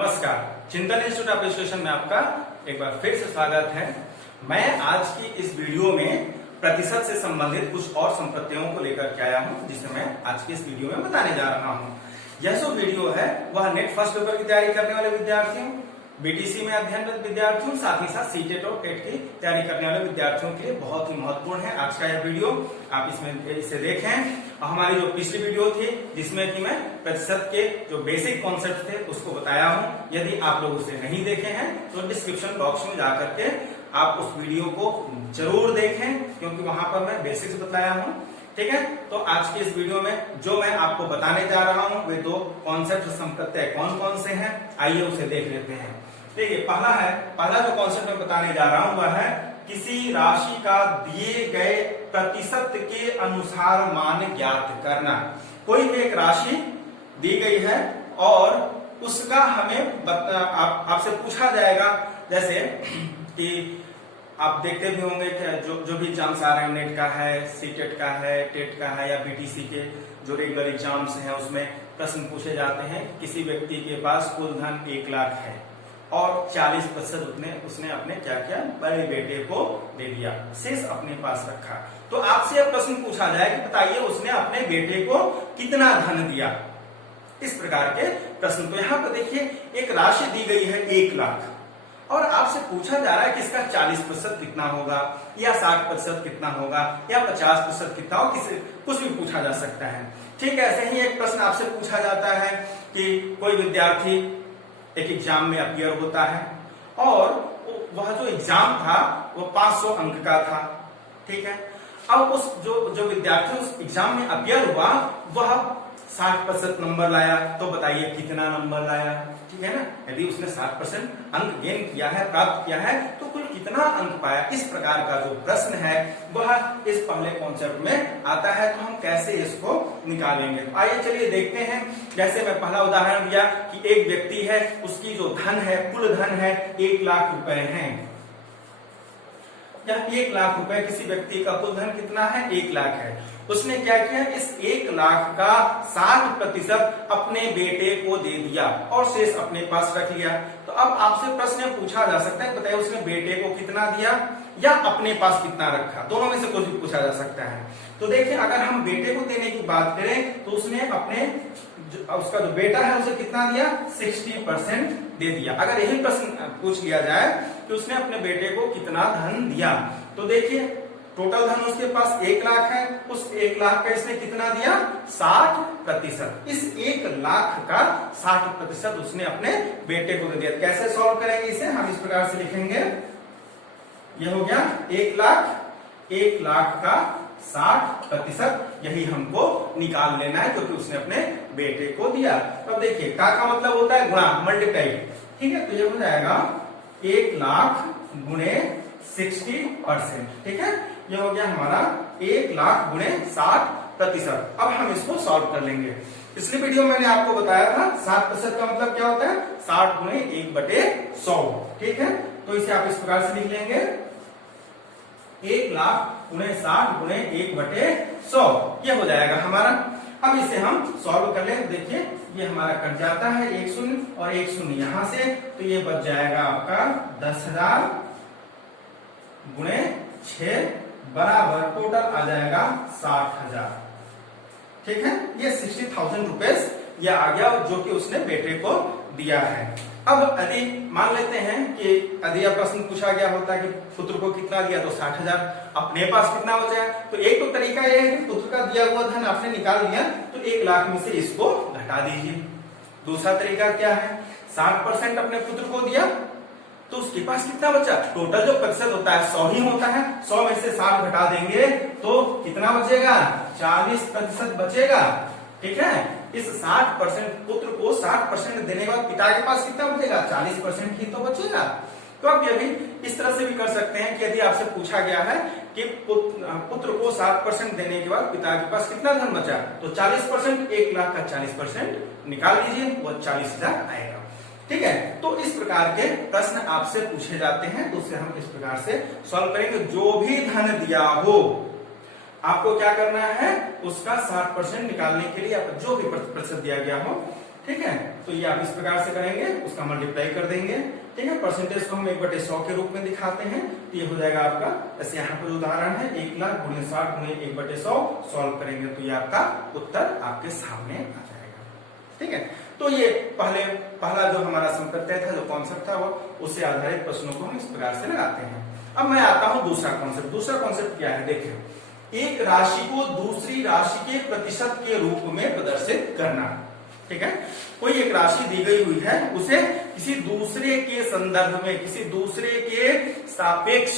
नमस्कार, चिंतन institute of education में आपका एक बार फिर से स्वागत है। मैं आज की इस वीडियो में प्रतिशत से संबंधित कुछ और संपत्तियों को लेकर के आया हूं, जिसे मैं आज की इस वीडियो में बताने जा रहा हूं। यह जो वीडियो है वह नेट फर्स्ट पेपर की तैयारी करने वाले विद्यार्थियों, बीटीसी में अध्ययनरत विद्यार्थियों, साथ ही साथ सीटेट और टेट की तैयारी करने वाले विद्यार्थियों के लिए बहुत ही महत्वपूर्ण है आज का यह वीडियो। आप इसमें इसे देखें। हमारी जो पिछली वीडियो थी जिसमें कि मैं प्रतिशत के जो बेसिक कॉन्सेप्ट थे उसको बताया हूं, यदि आप लोग उसे नहीं देखे हैं तो डिस्क्रिप्शन बॉक्स में जाकर के आप उस वीडियो को जरूर देखें, क्योंकि वहां पर मैं बेसिक्स बताया हूं। ठीक है, तो आज की इस वीडियो में जो मैं आपको बताने जा रहा हूं वे दो कॉन्सेप्ट संपत्ति कौन कौन से हैं, आइए उसे देख लेते हैं। देखिए, पहला जो कॉन्सेप्ट मैं बताने जा रहा हूं वह है किसी राशि का दिए गए प्रतिशत के अनुसार मान ज्ञात करना। कोई एक राशि दी गई है और उसका हमें आपसे पूछा जाएगा, जैसे कि आप देखते भी होंगे कि जो भी एग्जाम्स आ रहे हैं, नेट का है, सीटेट का है, टेट का है या बीटीसी के जो रेगुलर एग्जाम्स हैं उसमें प्रश्न पूछे जाते हैं। किसी व्यक्ति के पास कुल धन 1 लाख है और 40% उसने अपने क्या किया, बड़े बेटे को दे दिया, शेष अपने पास रखा। तो आपसे यह प्रश्न पूछा जाए कि बताइए उसने अपने बेटे को कितना धन दिया। इस प्रकार के प्रश्न को यहाँ पर देखिए, एक राशि दी गई है 1 लाख और आपसे पूछा जा रहा है कि इसका 40% कितना होगा या 60% कितना होगा या 50% कितना होगा, कुछ भी पूछा जा सकता है। ठीक है, ऐसे ही एक प्रश्न आपसे पूछा जाता है कि कोई विद्यार्थी एक एग्जाम में अपीयर होता है और वह जो एग्जाम था वो 500 अंक का था। ठीक है, अब उस जो विद्यार्थी उस एग्जाम में अपीयर हुआ वह 60% नंबर लाया, तो बताइए कितना नंबर लाया। ठीक है ना, यदि उसने 60% अंक गेन किया है, प्राप्त किया है, तो कुल कितना अंक पाया। इस प्रकार का जो प्रश्न है वह इस पहले कॉन्सेप्ट में आता है। तो हम कैसे इसको निकालेंगे, आइए चलिए देखते हैं। जैसे मैं पहला उदाहरण दिया कि एक व्यक्ति है, उसकी जो धन है, कुल धन है 1 लाख रुपए है। जब 1 लाख रुपए किसी व्यक्ति का कुल धन कितना है, 1 लाख है। उसने क्या किया, इस 1 लाख का 60% अपने बेटे को दे दिया और शेष अपने पास रख लिया। तो अब आपसे प्रश्न पूछा जा सकता है, बताइए उसने बेटे को कितना दिया या अपने पास कितना रखा, दोनों में से कुछ भी पूछा जा सकता है। तो देखिए, अगर हम बेटे को देने की बात करें तो उसने उसका जो बेटा है उसे कितना दिया, 60% दे दिया। अगर यही प्रश्न पूछ लिया जाए कि उसने अपने बेटे को कितना धन दिया, तो देखिए टोटल धन उसके पास 1 लाख है, उस 1 लाख का इसने कितना दिया, 60%। इस 1 लाख का 60% उसने अपने बेटे को दे दिया। कैसे सॉल्व करेंगे इसे, हम इस प्रकार से लिखेंगे, ये हो गया 1 लाख का 60%, यही हमको निकाल लेना है क्योंकि उसने अपने बेटे को दिया। अब देखिए का मतलब होता है गुणा, मल्टीप्लाई। ठीक है, तो ये हो जाएगा 1 लाख गुणे 60%। ठीक है, ये हो गया हमारा 1 लाख गुणे 60%। अब हम इसको सॉल्व कर लेंगे। पिछली वीडियो में मैंने आपको बताया था 60% का मतलब क्या होता है, 60 गुणे 1/100। ठीक है, तो इसे आप इस प्रकार से लिख लेंगे, 1 लाख गुणे 60 गुणे 1/100, ये हो जाएगा हमारा। अब इसे हम सॉल्व कर लें। देखिए ये हमारा कट जाता है, 1 शून्य और 1 शून्य यहां से, तो ये बच जाएगा आपका 10,000 गुणे 6 बराबर टोटल आ जाएगा 60,000। ठीक है, ये 60,000 रुपीज यह आ गया जो कि उसने बेटे को दिया है। अब यदि मान लेते हैं कि यदि यह प्रश्न पूछा गया होता कि पुत्र को कितना दिया, तो 60,000, अपने पास कितना बचा। तो एक तो तरीका यह है कि पुत्र का दिया हुआ धन आपने निकाल लिया, तो 1 लाख में से इसको घटा दीजिए। दूसरा तरीका क्या है, 60% अपने पुत्र को दिया तो उसके पास कितना बचा, टोटल जो प्रतिशत होता है 100 ही होता है, 100 में से 60 घटा देंगे तो कितना बचेगा, 40% बचेगा। ठीक है, इस 60% पुत्र को 60% देने के बाद पिता के पास कितना बचेगा, 40% ही तो बचेगा। तो आप ये भी इस तरह से भी कर सकते हैं कि यदि आपसे पूछा गया है कि पुत्र को 60% देने के बाद पिता के पास कितना धन बचा, तो 40%, 1 लाख का 40% निकाल लीजिए, वो 40,000 आएगा। ठीक है, तो इस प्रकार के प्रश्न आपसे पूछे जाते हैं, तो उसे हम इस प्रकार से सॉल्व करेंगे। जो भी धन दिया हो आपको क्या करना है, उसका 60% निकालने के लिए जो भी प्रतिशत दिया गया हो, ठीक है, तो ये आप इस प्रकार से करेंगे, उसका मल्टीप्लाई कर देंगे। ठीक है, परसेंटेज को हम 1/100 के रूप में दिखाते हैं, तो ये हो जाएगा आपका, जैसे यहाँ पर उदाहरण है 1 लाख गुणे 60 गुणे 1/100, सॉल्व करेंगे तो ये आपका उत्तर आपके सामने आ जाएगा। ठीक है, तो ये पहला जो हमारा संप्रत्यय था, जो कॉन्सेप्ट था, वो उससे आधारित प्रश्नों को हम इस प्रकार से लगाते हैं। अब मैं आता हूं दूसरा कॉन्सेप्ट। दूसरा कॉन्सेप्ट क्या है, देखिए, एक राशि को दूसरी राशि के प्रतिशत के रूप में प्रदर्शित करना। ठीक है, कोई एक राशि दी गई हुई है, उसे किसी दूसरे के संदर्भ में, किसी दूसरे के सापेक्ष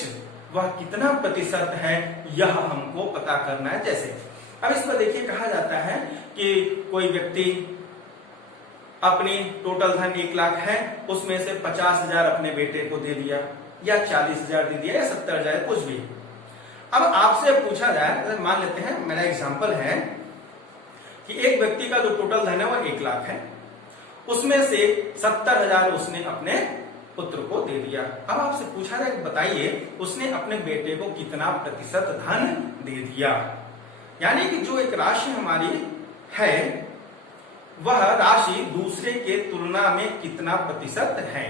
वह कितना प्रतिशत है, यह हमको पता करना है। जैसे अब इस पर देखिए, कहा जाता है कि कोई व्यक्ति अपनी टोटल धन 1 लाख है, उसमें से 50,000 अपने बेटे को दे दिया, या 40,000 दे दिया, या 70,000, कुछ भी। अब आपसे पूछा जाए, मान लेते हैं, मेरा एग्जांपल है कि एक व्यक्ति का जो टोटल धन है वो 1 लाख है, उसमें से 70,000 उसने अपने पुत्र को दे दिया। अब आपसे पूछा जाए, बताइए उसने अपने बेटे को कितना प्रतिशत धन दे दिया। यानी कि जो एक राशि हमारी है, वह राशि दूसरे के तुलना में कितना प्रतिशत है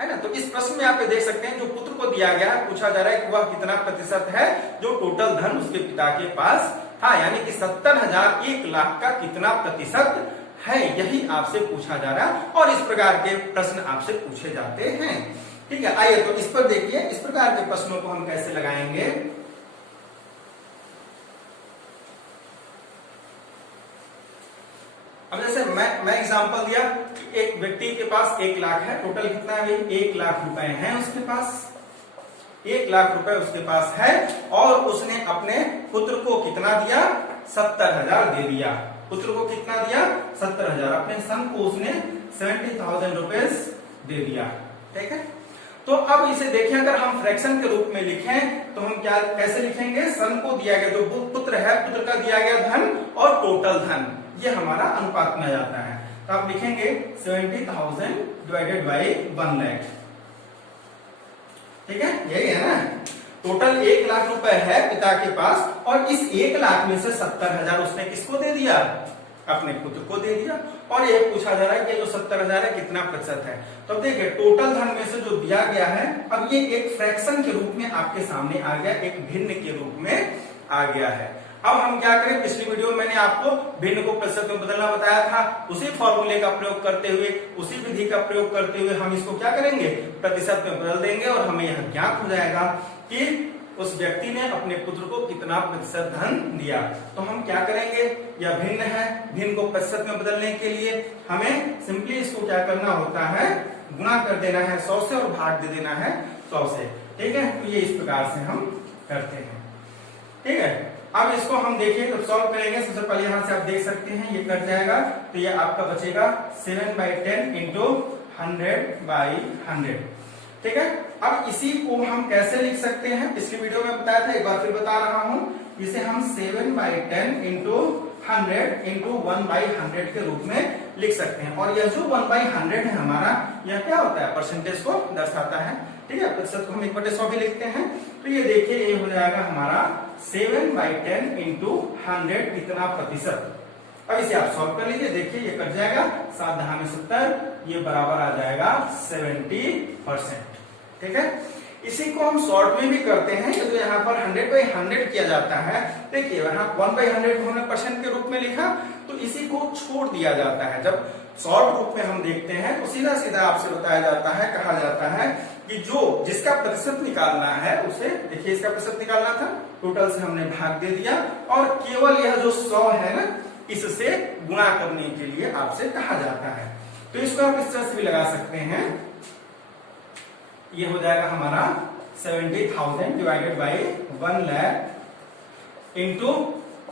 ना। तो इस प्रश्न में आप देख सकते हैं, जो पुत्र को दिया गया है, पूछा जा रहा है कि वह कितना प्रतिशत है जो टोटल धन उसके पिता के पास था, यानी कि 70,000 1 लाख का कितना प्रतिशत है, यही आपसे पूछा जा रहा है। और इस प्रकार के प्रश्न आपसे पूछे जाते हैं। ठीक है, आइए तो इस पर देखिए, इस प्रकार के प्रश्नों को हम कैसे लगाएंगे। अब जैसे मैं एग्जांपल दिया कि एक व्यक्ति के पास 1 लाख है, टोटल कितना है, 1 लाख रुपए हैं उसके पास, 1 लाख रुपए उसके पास है, और उसने अपने पुत्र को कितना दिया, 70,000 दे दिया। पुत्र को कितना दिया, 70,000, अपने सन को उसने 70,000 रुपए दे दिया। ठीक है, तो अब इसे देखें, अगर हम फ्रैक्शन के रूप में लिखें तो हम क्या कैसे लिखेंगे, सन को दिया गया, जो पुत्र है, पुत्र का दिया गया धन और टोटल धन, ये हमारा अनुपात में आ जाता है। तो आप लिखेंगे 70,000 डिवाइडेड बाई 1 लाख। ठीक है, यही है ना। टोटल 1 लाख रुपए है पिता के पास, और इस 1 लाख में से 70,000 उसने किसको दे दिया, अपने पुत्र को दे दिया। और ये पूछा जा रहा है कि जो 70,000 है कितना प्रतिशत है। तो अब देखिए, टोटल धन में से जो दिया गया है, अब ये एक फ्रैक्शन के रूप में आपके सामने आ गया, एक भिन्न के रूप में आ गया है। अब हम क्या करें, पिछली वीडियो में मैंने आपको भिन्न को प्रतिशत में बदलना बताया था, उसी फॉर्मूले का प्रयोग करते हुए, उसी विधि का प्रयोग करते हुए हम इसको क्या करेंगे, प्रतिशत में बदल देंगे, और हमें यह ज्ञात हो जाएगा कि उस व्यक्ति ने अपने पुत्र को कितना प्रतिशत धन दिया। तो हम क्या करेंगे, यह भिन्न है, भिन्न को प्रतिशत में बदलने के लिए हमें सिंपली इसको क्या करना होता है, गुणा कर देना है 100 से, और भाग दे देना है 100 से। ठीक है, तो ये इस प्रकार से हम करते हैं। ठीक है, अब इसको हम देखिए तो सॉल्व करेंगे। सबसे पहले यहां से आप देख सकते हैं, ये कट जाएगा, तो ये आपका बचेगा 7/10 इंटू 100/100। ठीक है, अब इसी को हम कैसे लिख सकते हैं, पिछली वीडियो में बताया था, एक बार फिर बता रहा हूं। इसे हम 7/10 इंटू 100 इंटू 1/100 के रूप में लिख सकते हैं। और यह जो 1/100 है हमारा, यह क्या होता है, परसेंटेज को दर्शाता है। ठीक है, प्रतिशत को हम 1/100 भी लिखते हैं। तो ये देखिए, ये हो जाएगा हमारा 7/10 इंटू 100 कितना प्रतिशत। अब इसे आप सॉल्व कर लीजिए, देखिए ये कट जाएगा, 7 10 में 70, ये बराबर आ जाएगा 70%। ठीक है, इसी को हम शॉर्ट में भी करते हैं, तो यहाँ पर 100/100 किया जाता है। देखिए यहाँ 1/100 को हमने परसेंट के रूप में लिखा, तो इसी को छोड़ दिया जाता है। जब शॉर्ट रूप में हम देखते हैं तो सीधा सीधा आपसे बताया जाता है, कहा जाता है कि जो जिसका प्रतिशत निकालना है उसे, देखिए इसका प्रतिशत निकालना था, टोटल से हमने भाग दे दिया, और केवल यह जो 100 है ना, इससे गुणा करने के लिए आपसे कहा जाता है। तो इसको आप इस तरह से भी लगा सकते हैं, ये हो जाएगा हमारा 70,000 divided by 1 lakh into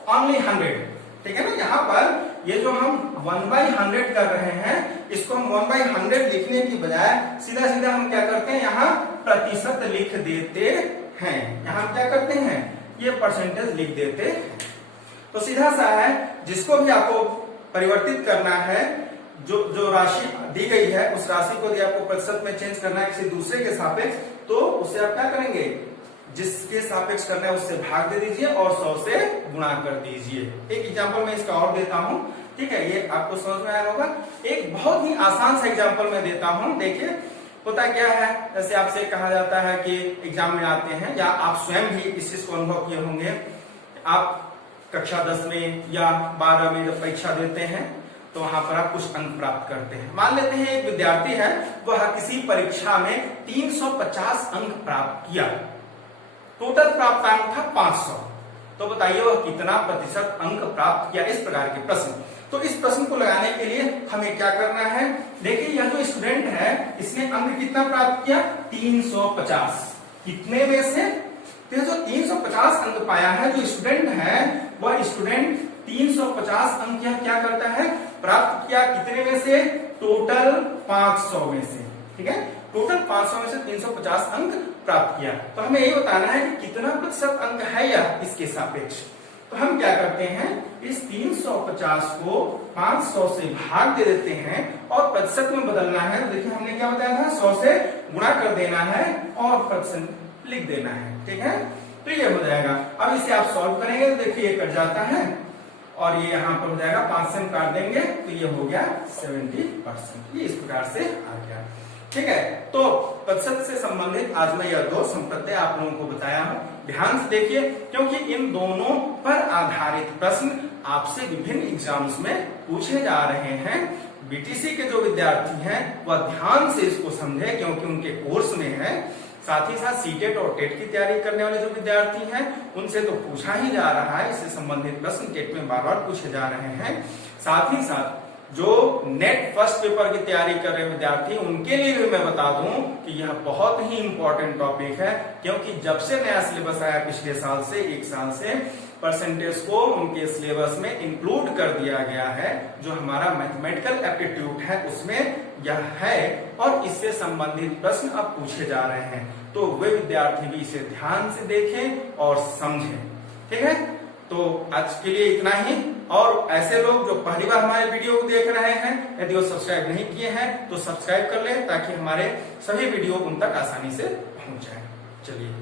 only 100। ठीक है ना, यहाँ पर ये जो हम 1/100 कर रहे हैं, इसको हम 1/100 लिखने की बजाय सीधा सीधा हम क्या करते हैं, यहाँ प्रतिशत लिख देते हैं। यहाँ क्या करते हैं, ये परसेंटेज लिख देते हैं। तो सीधा सा है, जिसको भी आपको परिवर्तित करना है, जो राशि दी गई है, उस राशि को यदि आपको प्रतिशत में चेंज करना है किसी दूसरे के सापेक्ष, तो उसे आप क्या करेंगे, जिसके सापेक्ष करना है उससे भाग दे दीजिए और 100 से गुणा कर दीजिए। एक एग्जांपल मैं इसका और देता हूं, ठीक है, ये आपको समझ में आया होगा। एक बहुत ही आसान सा एग्जांपल मैं देता हूं। देखिए होता क्या है, जैसे आपसे कहा जाता है कि एग्जाम में आते हैं, या आप स्वयं भी इस चीज को अनुभव किए होंगे, आप कक्षा 10 में या 12 में जब परीक्षा देते हैं तो वहां पर आप कुछ अंक प्राप्त करते हैं। मान लेते हैं एक विद्यार्थी है, वह किसी परीक्षा में 350 अंक प्राप्त किया, टोटल प्राप्त अंक था 500। तो बताइए वह कितना प्रतिशत अंक प्राप्त किया, इस प्रकार के प्रश्न। तो इस प्रश्न को लगाने के लिए हमें क्या करना है, देखिए यह जो स्टूडेंट है इसने अंक कितना प्राप्त किया, 350। कितने में से, तो जो 350 अंक पाया है जो स्टूडेंट है, वह स्टूडेंट 350 अंक यह क्या करता है, प्राप्त किया कितने में से, टोटल 500 में से। ठीक है, टोटल 500 में से 350 अंक प्राप्त किया। तो हमें ये बताना है कि कितना प्रतिशत अंक है यह इसके सापेक्ष। तो हम क्या करते हैं, इस 350 को 500 से भाग दे देते हैं और प्रतिशत में बदलना है। तो देखिए हमने क्या बताया था, 100 से गुणा कर देना है और प्रतिशत लिख देना है। ठीक है, तो ये हो जाएगा। अब इसे आप सॉल्व करेंगे तो देखिए ये कट जाता है और ये यहाँ पर हो जाएगा, 5 से काट देंगे तो ये हो गया 70%। ये इस प्रकार से आ गया। ठीक है, तो प्रतिशत से संबंधित आज मैं यह 2 संप्रत्यय आप लोगों को बताया हूं। ध्यान से देखिए, क्योंकि इन दोनों पर आधारित प्रश्न आपसे विभिन्न एग्जाम्स में पूछे जा रहे हैं। बीटीसी के जो विद्यार्थी हैं वह ध्यान से इसको समझे, क्योंकि उनके कोर्स में है। साथ ही साथ सीटेट और टेट की तैयारी करने वाले जो विद्यार्थी हैं उनसे तो पूछा ही जा रहा है, इससे संबंधित प्रश्न टेट में बार बार पूछे जा रहे हैं। साथ ही साथ जो नेट फर्स्ट पेपर की तैयारी कर रहे विद्यार्थी, उनके लिए भी मैं बता दूं कि यह बहुत ही इंपॉर्टेंट टॉपिक है, क्योंकि जब से नया सिलेबस आया पिछले साल से, 1 साल से, परसेंटेज को उनके सिलेबस में इंक्लूड कर दिया गया है। जो हमारा मैथमेटिकल एप्टीट्यूड है उसमें यह है और इससे संबंधित प्रश्न अब पूछे जा रहे हैं। तो वे विद्यार्थी भी इसे ध्यान से देखें और समझें। ठीक है, तो आज के लिए इतना ही। और ऐसे लोग जो पहली बार हमारे वीडियो को देख रहे हैं, यदि वो सब्सक्राइब नहीं किए हैं तो सब्सक्राइब कर लें, ताकि हमारे सभी वीडियो उन तक आसानी से पहुंच जाए। चलिए।